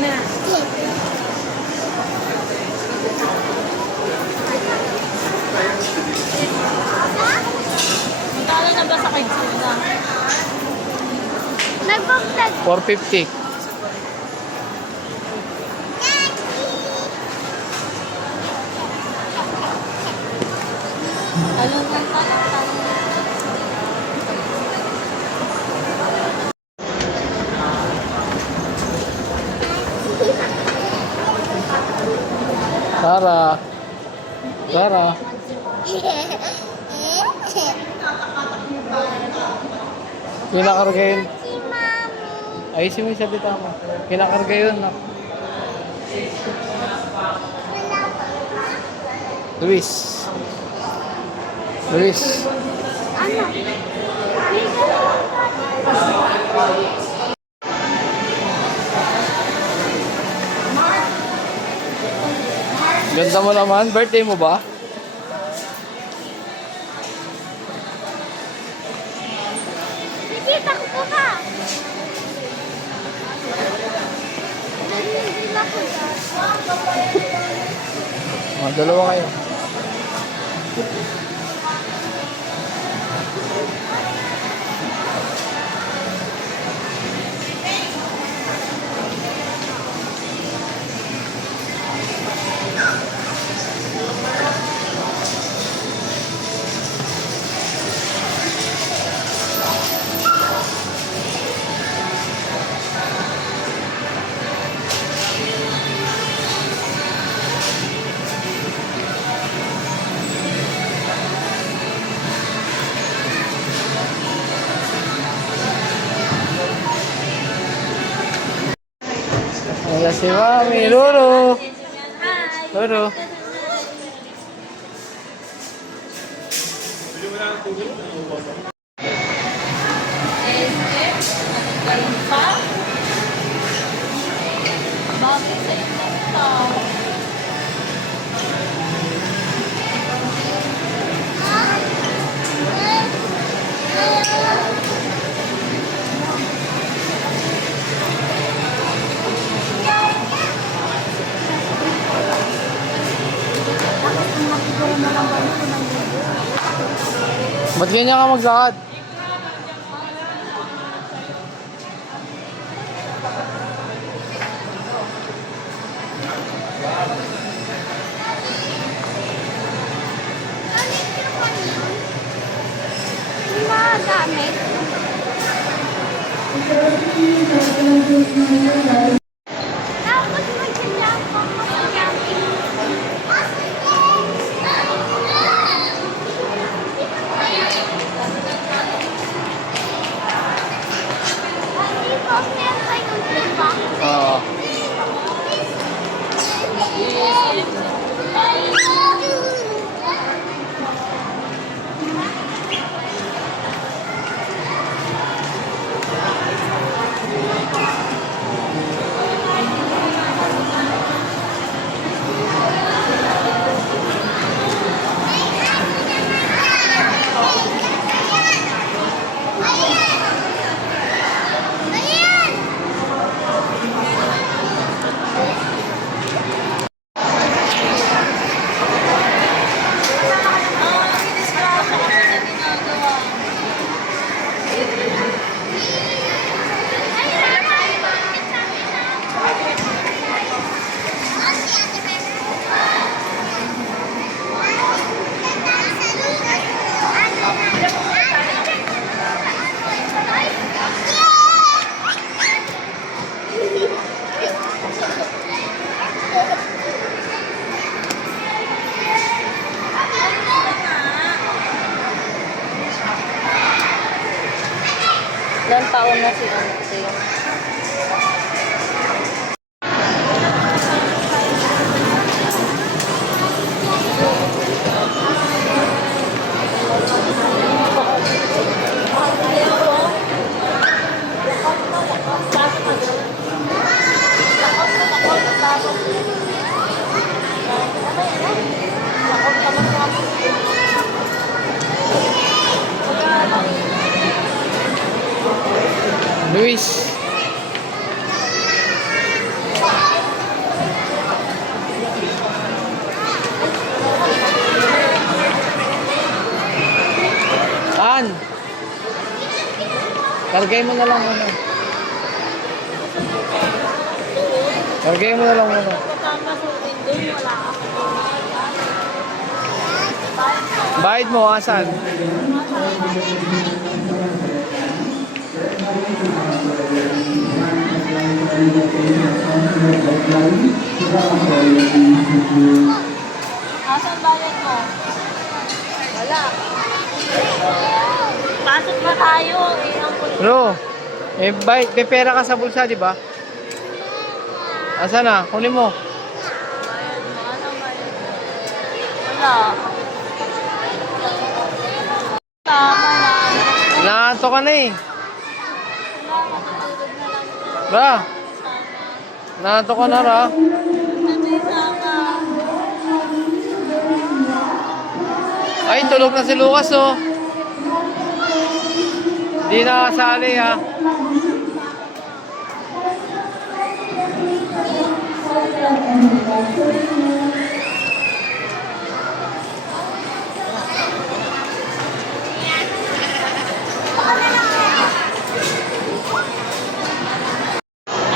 na. Magkano na ba sa kay Gina? Nag-vlog. 450. Ano na pa? Tara. Tara. Kinakarga yun. Si Mami. Ayusin mo yung salita mo. Kinakarga yun. No? Luis. Luis. Ano? Ganda mo naman. Birthday mo ba? Nakita ko pa. Nanigil ako dyan. Mga dalawa kayo. Wala si Mami. Lolo. Lolo. Pa? Bakit sa inyo pa? Ba't ganyan ka maglakad? Yung mga gamit. Tapos mag-jump ako sa jumping. Hindi ko meron kayong diba? Oo. Ilang taon na si Ate? Luis. Saan? Kargay mo na lang muna. Kargay mo na lang muna. Papapasukin doon, wala ako. Bayad mo, asan? Asan bayad mo? Wala. Pasok na tayo. Eh, ang kulit. Bro, may pera ka sa bulsa, di ba? Asan na? Kunin mo. Bayad mo. Anong bayad mo? Wala. Tama na. Naanto ka na eh. Wala, matutulog na lang. Ra, naanto ka na, Ra. Sama. Ay, tulog na si Lucas, oh. Di nakasali, ha.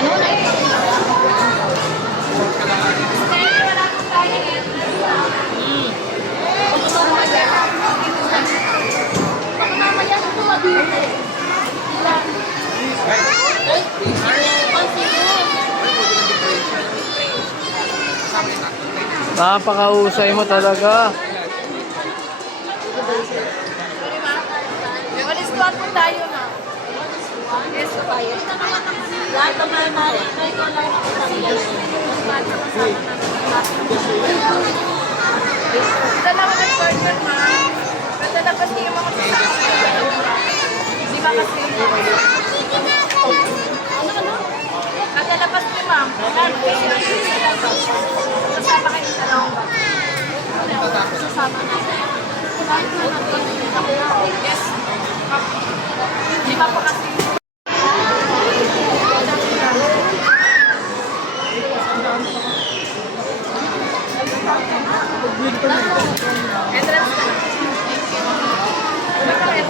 Ano na ito? Napakausay mo talaga. Walis squad po tayo na. Yes, tayo. Lahat ng mga marinay ko lang ako sa iyo. Dala ko ng burger, ma'am. Dala kasi yung mga Di ba kasi? Ano? Kadalapas niyo, ma'am. Kasama kayo sa loob. Sasama na. Yes. Di ba po kasi? Entrance na.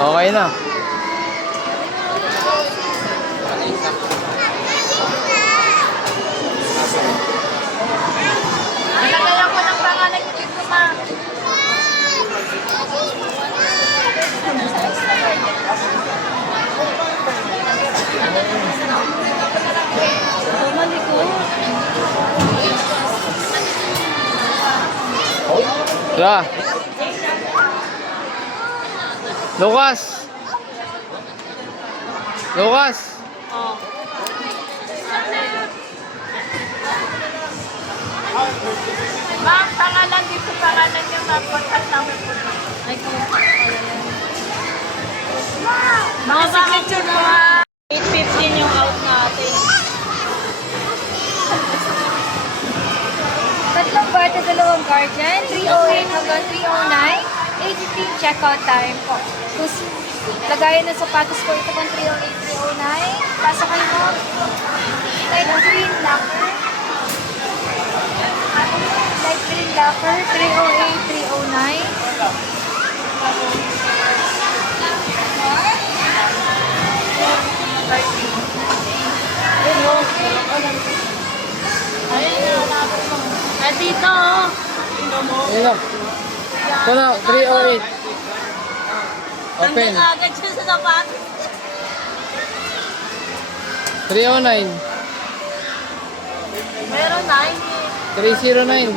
Okay na. Nalagay ako ng pangalan ko dito, ma'am. Mali ko. Ra. Lucas. Lucas. Oh. Ma'am, pangalan dito, pangalan niyo, ma'am. Contact number po. Ay, kung Mga signature po, ma'am. 8:15 yung out natin. Tatlong bar at dalawang guardian, 308 hanggang 309, 8:15 checkout time po. Tapos, lagayan ng sapatos po ito kung 308, 309. Pasok kayo mo. Light green locker. Light green locker, 308, 309. Ayun na, lapit mo. At dito, oh. Ayun na. Ito na, 308. Open. Tanggal agad siya sa sapatos. 309. Meron na, hindi. 309.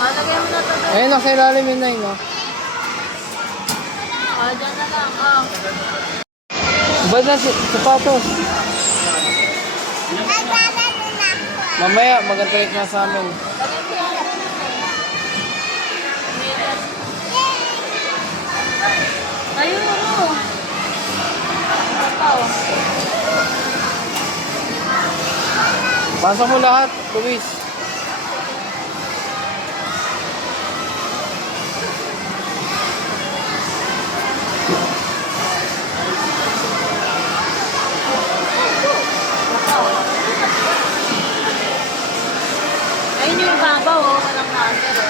Lagay mo na ito doon. Ayun, nasa ilalim yung 9, no? Dyan na lang, oh. Ba't na sapatos? Mamaya, mag-antay na sa amin. Ayun, ano? Ito. Pasok mo lahat, Luis. Ayun yung babaw, oh. Walang number, oh.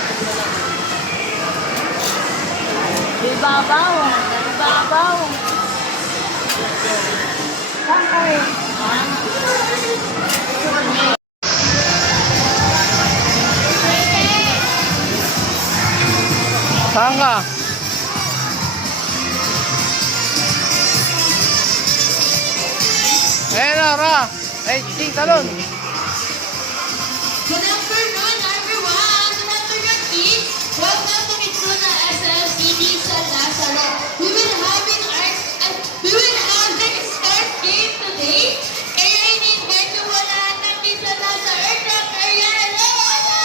Ibabaw. Ibabaw. Saan kayo? Saan ka? Eh, Nara! Eh, Ching, talon! Good afternoon, everyone! Good afternoon, kids! Welcome to Mitruna SLCD San Lazaro. We will have an start game today. Kaya in-invite ko po lahat ng kids na nasa Earthquake area. Hello!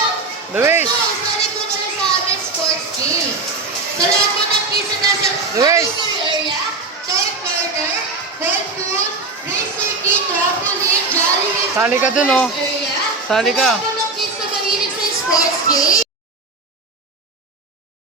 Luis! So, sali ko na sa aming sports game. Sa lahat po ng kids na nasa Luis! Earthquake area, toy corner, red pool, racer kit, trampoline, jolly Sali ka dun, oh. area. Sali ka. Sa lahat po